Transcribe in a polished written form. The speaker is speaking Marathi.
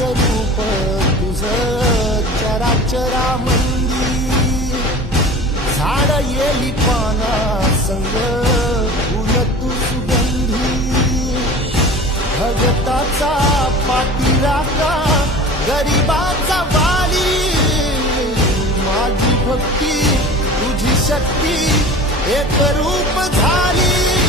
स्वरूप तुझं चराचरामंदी झाड येली पाना संग फुल तू सुगंधी भगताचा पाठीराखा गरिबाचा वाली माझी भक्ती तुझी शक्ती एक रूप झाली।